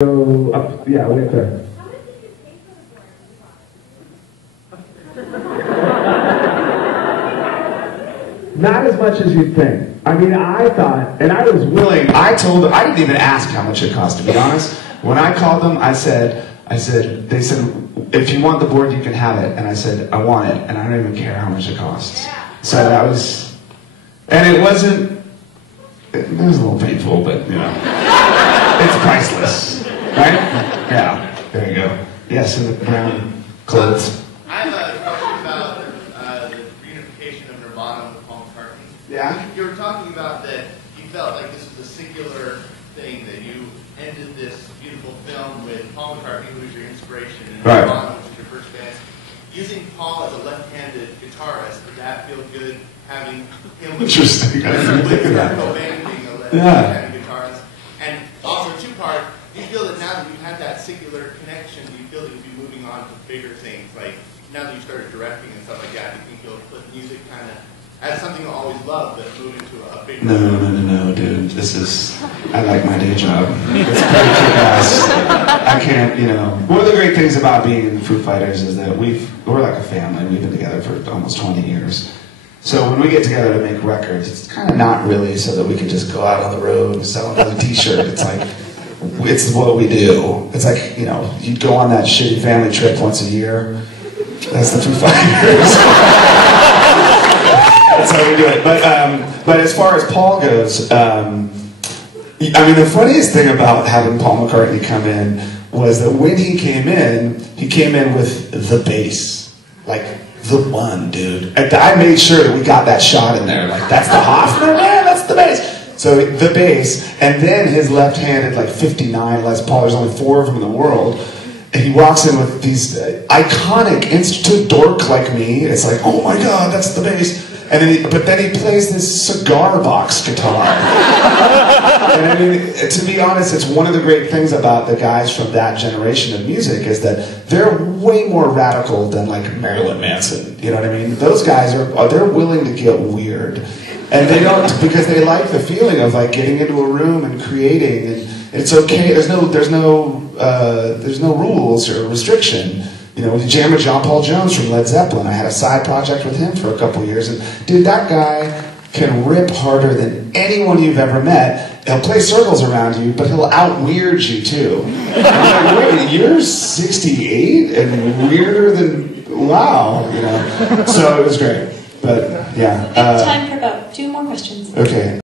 Go up, yeah, way up there. Not as much as you'd think. I mean, I thought, and I was willing, I told them, I didn't even ask how much it cost, to be honest. When I called them, they said, if you want the board, you can have it. And I said, I want it, and I don't even care how much it costs. So that was, and it wasn't, it was a little painful, but, you know, it's priceless, right? Yeah, there you go. Yes, in the brown clothes. I have a question about the reunification of Nirvana with Paul McCartney. Yeah? You were talking about that you felt like this was a singular thing, that you ended this beautiful film with Paul McCartney, who was your inspiration, and right. Nirvana, which was your first band. Using Paul as a left-handed guitarist, did that feel good, having him with Interesting. I didn't think of that. Cobain being a left-handed guitarist? And also, two-part, do you feel that now that you've had that singular connection, do you feel that you'll be moving on to bigger things? Like, now that you started directing and stuff like that, do you think you'll put music kind of as something you'll always love, but move into a bigger... No, dude. This is... I like my day job. It's pretty kick-ass. I can't, you know... One of the great things about being in the Foo Fighters is that we're like a family. We've been together for almost 20 years. So when we get together to make records, it's kind of not really so that we can just go out on the road and sell another t-shirt. It's like... It's what we do. It's like, you know, you'd go on that shitty family trip once a year. That's the Foo Fighters. That's how we do it. But as far as Paul goes, I mean, the funniest thing about having Paul McCartney come in was that when he came in with the bass. Like, the one, dude. I made sure that we got that shot in there. Like, that's the Hofner, man, that's the bass. So, the bass, and then his left-handed, like, 59 Les Paul, there's only 4 of them in the world. And he walks in with these iconic to a dork like me. It's like, oh my God, that's the bass. And then but then he plays this cigar box guitar. And I mean, to be honest, it's one of the great things about the guys from that generation of music is that they're way more radical than like Marilyn Manson. You know what I mean? Those guys they're willing to get weird. And they don't, because they like the feeling of like getting into a room and creating, and it's okay. There's no rules or restriction. You know, we jam with John Paul Jones from Led Zeppelin. I had a side project with him for a couple years, and dude, that guy can rip harder than anyone you've ever met. He'll play circles around you, but he'll out-weird you too. I'm like, wait, you're 68 and weirder than wow, you know. So it was great, but yeah. Time for about 2 more questions. Okay.